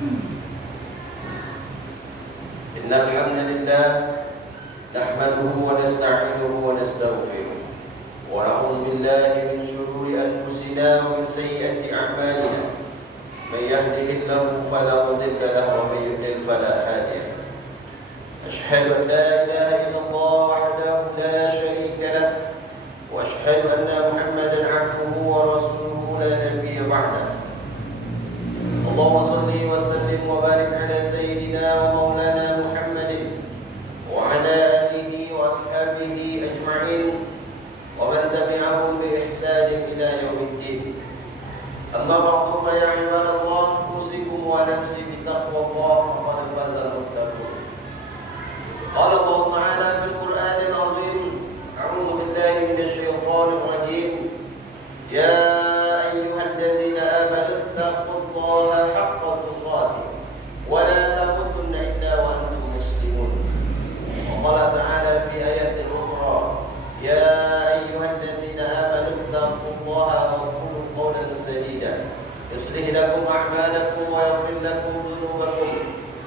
إن الحمد لله نحمده ونستعينه ونستغفره ونعوذ بالله من شرور أنفسنا ومن سيئات أعمالنا من يهده الله فلا مضل له ومن يضلل فلا هادي له أشهد أن لا إله إلا الله وحده لا شريك له وأشهد أن محمدا عبده ورسوله لا نبي بعده اللهم صل وسلم وبارك على سيدنا ومولانا محمد وعلى آله وأصحابه أجمعين ومن تبعهم بإحسان إلى يوم الدين أما بعد فيا عباد الله أوصيكم ونفسي بتقوى الله فقد فاز المتقون قال الله تعالى في القرآن العظيم أعوذ بالله من الشيطان الرجيم يا أيها الذين آمنوا اتقوا الله حق تقاته ولا تموتن إلا وأنتم مسلمون وقال تعالى في آيات أخرى يا أيها الذين آمنوا اتقوا الله وقولوا قولا سديدا يصلح لكم أعمالكم ويغفر لكم ذنوبكم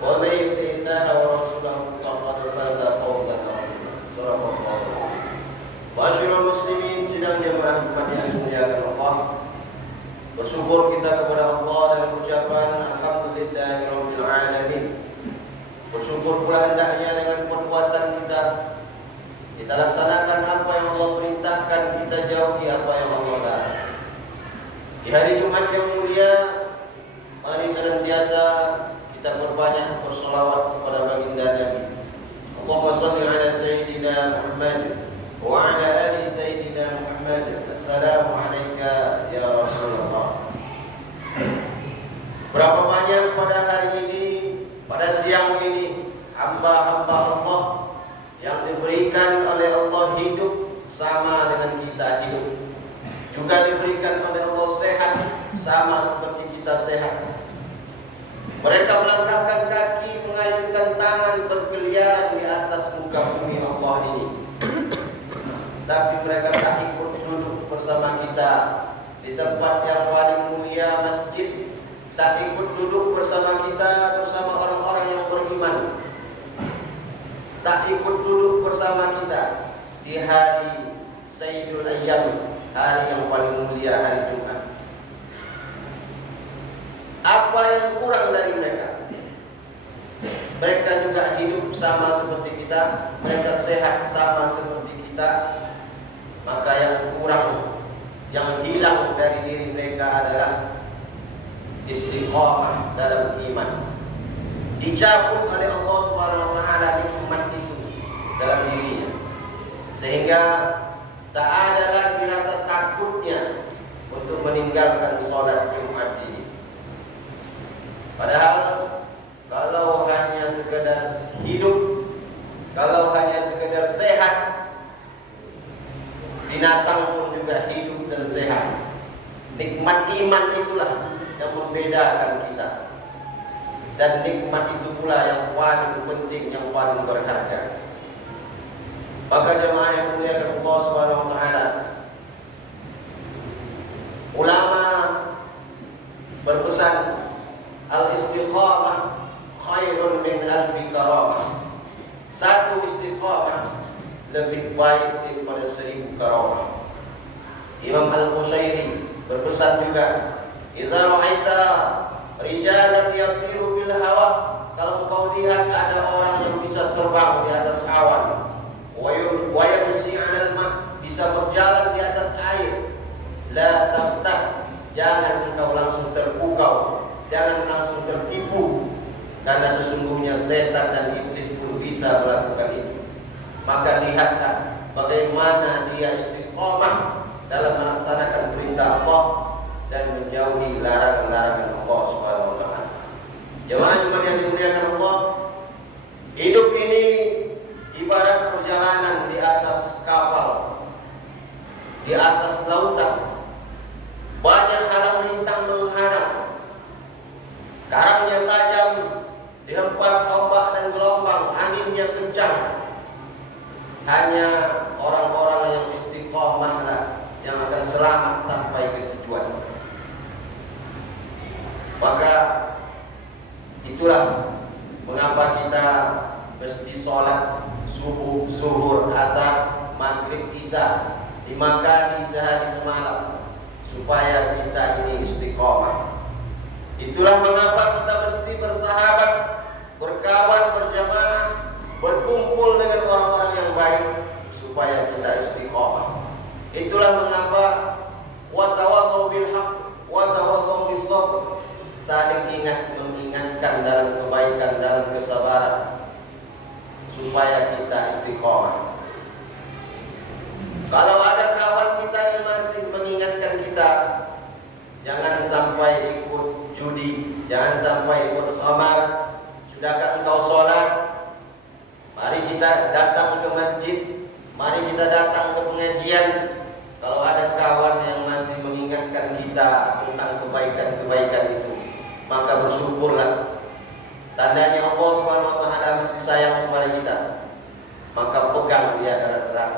ومن يطع الله ورسوله فقد فاز فوزا عظيما صدق الله العظيم. Masyaallah muslimin sidang jemaah Jumat yang dimuliakan Allah. Bersyukur kita kepada Allah dengan ucapan alhamdulillahirabbil alamin. Bersyukur pula hendaknya dengan perbuatan kita laksanakan apa yang Allah perintahkan, kita jauhi apa yang Allah larang. Di hari Jumat yang mulia, mari senantiasa kita berbanyak bersolawat kepada baginda Nabi. Allahumma shalli ala sayyidina Muhammad wa ala ali sayyidina Muhammad. Assalamu alayka ya Rasulullah. Berapa banyak pada hari ini, pada siang ini, hamba-hamba Allah yang diberikan oleh Allah hidup sama dengan kita hidup, juga diberikan oleh Allah sehat sama seperti kita sehat. Mereka melangkahkan kaki, mengayunkan tangan, berkeliaran di atas muka bumi Allah ini. Tapi mereka tak ikut duduk bersama kita di tempat yang paling mulia, masjid. Tak ikut duduk bersama kita, bersama orang-orang yang beriman. Tak ikut duduk bersama kita di hari Sayyidul Ayyam, hari yang paling mulia, hari Jumat. Apa yang kurang dari mereka? Mereka juga hidup sama seperti kita, mereka sehat sama seperti kita. Maka yang kurang, yang hilang dari diri mereka adalah istiqamah dalam iman. Dicabut oleh Allah Subhanahu wa taala nikmat itu dalam dirinya, sehingga tak ada lagi rasa takutnya untuk meninggalkan sholat Jumat ini. Padahal kalau hanya sekedar hidup, kalau hanya sekedar sehat, binatang pun juga hidup dan sehat. Nikmat iman itulah yang membedakan kita. Dan nikmat itu pula yang paling penting, yang paling berharga. Maka jemaah yang dimuliakan Allah Subhanahu wa taala, ulama berpesan al-istiqamah khairun min alfi karamah. Satu istiqamah lebih baik daripada 1000 karamah. Imam Al-Qushairi berpesan juga, idza ra'aita rijalan yatiru bil hawa, kalau kau lihat ada orang yang bisa terbang di atas awan, wa yamsi 'alal ma, bisa berjalan di atas air, la tabtah, jangan engkau langsung terpukau, jangan langsung tertipu, karena sesungguhnya setan dan iblis pun bisa melakukan itu. Maka lihatlah bagaimana dia istiqamah dalam melaksanakan perintah Allah dan menjauhi larangan-larangan Allah Subhanahu wa taala. Jemaah yang dimuliakan Allah, hidup ini ibarat perjalanan di atas kapal, di atas lautan. Banyak halang rintang menghadang, karangnya tajam, dihempas ombak dan gelombang, anginnya kencang. Hanya orang-orang yang istiqamahlah yang akan selamat sampai ke tujuan. Maka Itulah mengapa kita mesti sholat subuh, zuhur, asar, maghrib, isya 5 kali sehari semalam supaya kita ini istiqomah. Itulah mengapa kita mesti bersahabat, berkawan, berjamaah, berkumpul dengan orang-orang yang baik supaya kita istiqomah. Itulah mengapa watawasau bil haq, watawasau bis sabr, saling mengingatkan dalam kebaikan, dalam kesabaran supaya kita istiqomah. Kalau ada kawan kita yang masih mengingatkan kita, jangan sampai ikut judi, jangan sampai ikut khamar. Sudahkah engkau sholat? Mari kita datang ke masjid, mari kita datang ke pengajian. Kalau ada kawan yang masih mengingatkan kita tentang kebaikan-kebaikan itu, maka bersyukurlah. Tandanya Allah Subhanahu wa taala masih sayang kepada kita. Maka pegang dia erat-erat.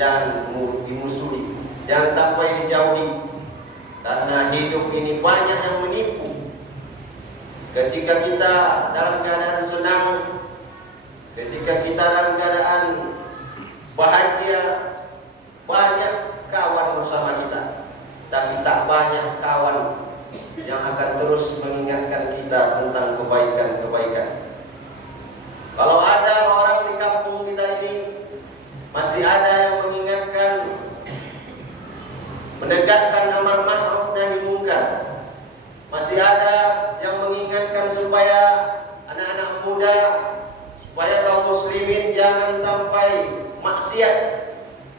Jangan dimusuhi, jangan sampai dijauhi. Karena hidup ini banyak yang menipu. Ketika kita dalam keadaan senang, ketika kita dalam keadaan bahagia, banyak kawan bersama kita, tapi tak banyak kawan yang akan terus mengingatkan kita tentang kebaikan-kebaikan. Kalau ada orang di kampung kita ini masih ada yang mengingatkan, menegakkan amar ma'ruf nahi munkar, masih ada yang mengingatkan supaya anak-anak muda, supaya kaum muslimin jangan sampai maksiat,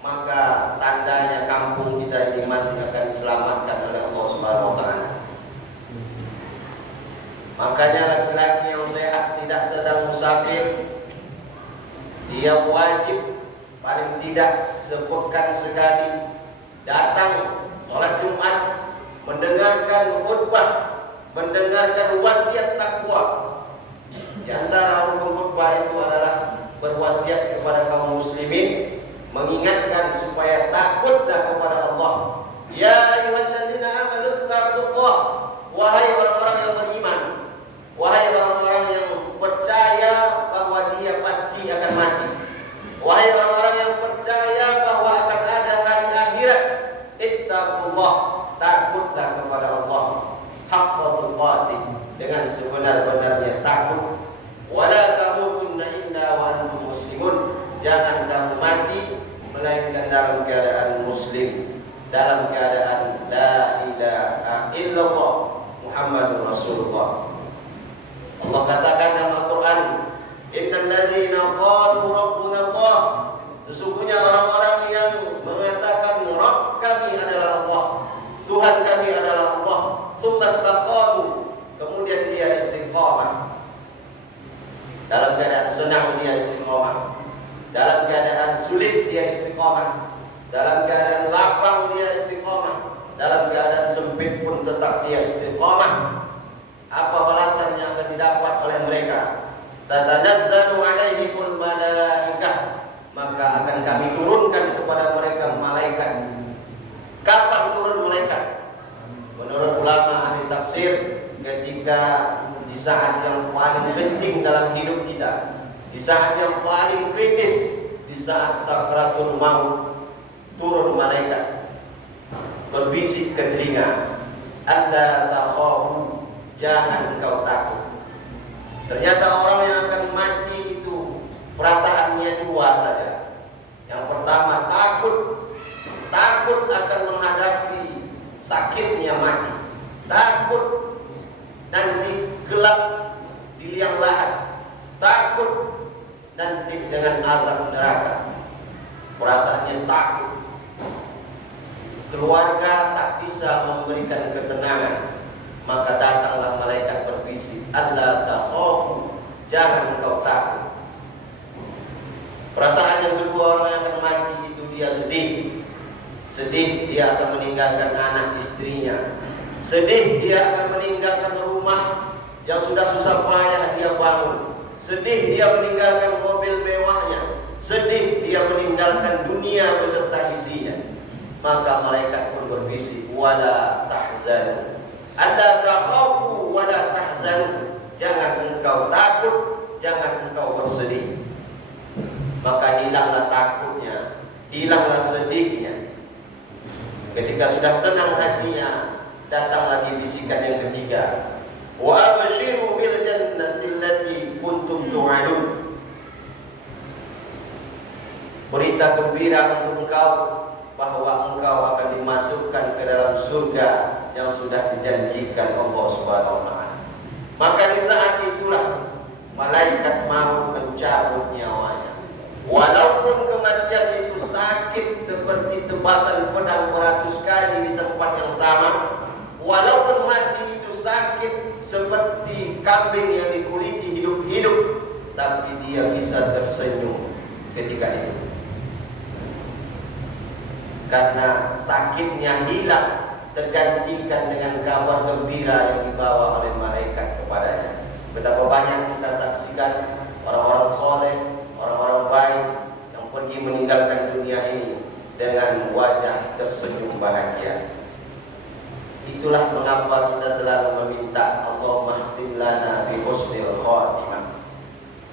maka tandanya kampung kita ini masih akan diselamatkan oleh Allah Subhanahu wa taala. Makanya laki-laki yang sehat tidak sedang musafir, dia wajib paling tidak sepekan sekali datang sholat Jumat, mendengarkan khutbah, mendengarkan wasiat takwa. Di antara rukun khutbah itu adalah berwasiat kepada kaum muslimin, mengingatkan supaya takutlah kepada Allah. Ya ayyuhallazina amanu taqullah, wahai orang-orang yang beriman, wahai orang-orang yang percaya bahwa dia pasti akan mati, wahai orang-orang yang percaya bahwa akan ada hari akhirat, ittaqullah, takutlah kepada Allah haqqa tuqatih, dengan sebenar-benarnya takut. Wala tamutunna illa wa antum muslimun, jangan kamu mati melainkan dalam keadaan muslim, dalam keadaan la ilaha illallah Muhammadur Rasulullah. Allah katakan dalam Al-Quran, innal ladzina qalu rabbuna Allah, sesungguhnya orang-orang yang mengatakan Rabb kami adalah Allah, Tuhan kami adalah Allah, tsumma istaqamu, kemudian dia istiqamah. Dalam keadaan senang dia istiqamah, dalam keadaan sulit dia istiqamah, dalam keadaan lapang dia istiqamah, dalam keadaan sempit pun tetap dia istiqamah. Apa balasan yang akan didapat oleh mereka? Tatanazzalu alaihimul malaikah, maka akan kami turunkan kepada mereka malaikat. Kapan turun malaikat? Menurut ulama ahli tafsir, ketika di saat yang paling penting dalam hidup kita, di saat yang paling kritis, di saat sakratul maut, turun malaikat berbisik ke telinga, alla takhafu, jangan kau takut. Ternyata orang yang akan mati itu perasaannya dua saja. Yang pertama takut akan menghadapi sakitnya mati, takut nanti gelap di liang lahat, takut nanti dengan azab neraka. Perasaannya takut. Keluarga tak bisa memberikan ketenangan, maka datanglah malaikat berbisik, alla takhafu, jangan kau takut. Perasaan yang kedua orang yang akan mati itu dia sedih. Sedih dia akan meninggalkan anak istrinya, sedih dia akan meninggalkan rumah yang sudah susah payah dia bangun, sedih dia meninggalkan mobil mewahnya, sedih dia meninggalkan dunia beserta isinya. Maka malaikat pun berbisik, wala tahzanu, alla takhafu wala tahzanu, jangan engkau takut, jangan engkau bersedih. Maka hilanglah takutnya, hilanglah sedihnya. Ketika sudah tenang hatinya, datang lagi bisikan yang ketiga, wa abshiru bil jannati allati kuntum tu'adun. Berita gembira untuk engkau bahwa engkau akan dimasukkan ke dalam surga yang sudah dijanjikan Allah Subhanahu wa taala. Maka di saat itulah malaikat maut mencabut nyawanya. Walaupun kematian itu sakit seperti tebasan pedang beratus kali di tempat yang sama, walaupun mati itu sakit seperti kambing yang dikuliti hidup-hidup, tapi dia bisa tersenyum ketika itu. Karena sakitnya hilang, tergantikan dengan kabar gembira yang dibawa oleh malaikat kepadanya. Betapa banyak kita saksikan orang-orang soleh, orang-orang baik yang pergi meninggalkan dunia ini dengan wajah tersenyum bahagia. Itulah mengapa kita selalu meminta, Allahumma khtim lana bi husnil khatimah.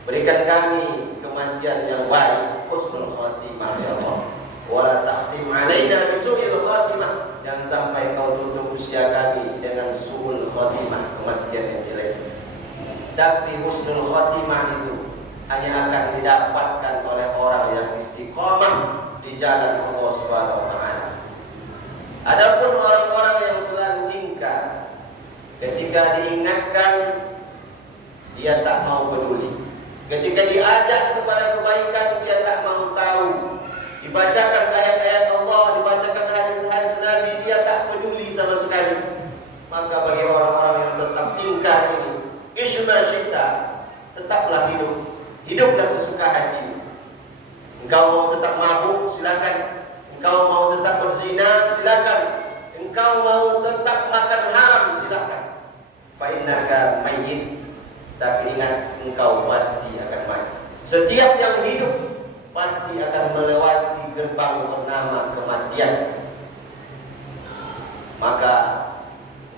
Berikan kami kematian yang baik, husnul khatimah ya Allah. Wala tahtim alaina bisu'il khatimah. Jangan sampai kau tutup usia kami dengan su'ul khatimah, kematian yang jelek. Tapi husnul khatimah itu hanya akan didapatkan oleh orang yang istiqamah di jalan Allah Subhanahu wa taala. Adapun orang-orang yang selalu ingkar, ketika diingatkan dia tak mau peduli. Ketika diajak kepada kebaikan dia tak mau tahu. Dibacakan ayat-ayat Allah, dibacakan hadis-hadis Nabi, dia tak peduli sama sekali. Maka bagi orang-orang yang tetap ingkar ini, isma syita, tetaplah hidup, hiduplah sesuka hati. Engkau mau tetap mabuk, silakan. Engkau mau tetap berzina, silakan. Engkau mau tetap makan haram, silakan. Fa innaka mayyit. Tapi ingat, engkau pasti akan mati. Setiap yang hidup pasti akan melewati gerbang bernama kematian. Maka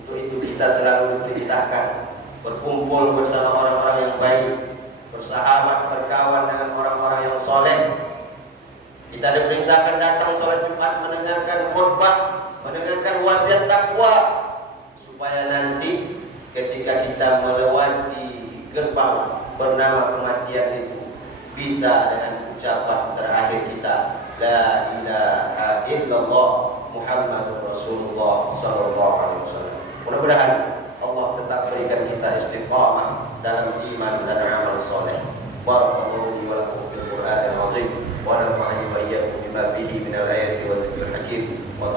untuk itu kita selalu diperintahkan berkumpul bersama orang-orang yang baik, bersahabat, berkawan dengan orang-orang yang soleh. Kita diperintahkan datang sholat Jumat, mendengarkan khutbah, mendengarkan wasiat takwa, supaya nanti ketika kita melewati gerbang bernama kematian itu bisa dengan ucapan terakhir kita, la ilaha illallah Muhammadur Rasulullah sallallahu alaihi wasallam. Mudah-mudahan Allah tetap berikan kita istiqamah dalam iman dan amal soleh. Barakallahu li wa lakum fil Qur'anil azim wa nafa'ani wa iyyakum bima fihi minal ayati wa zikril hakim wa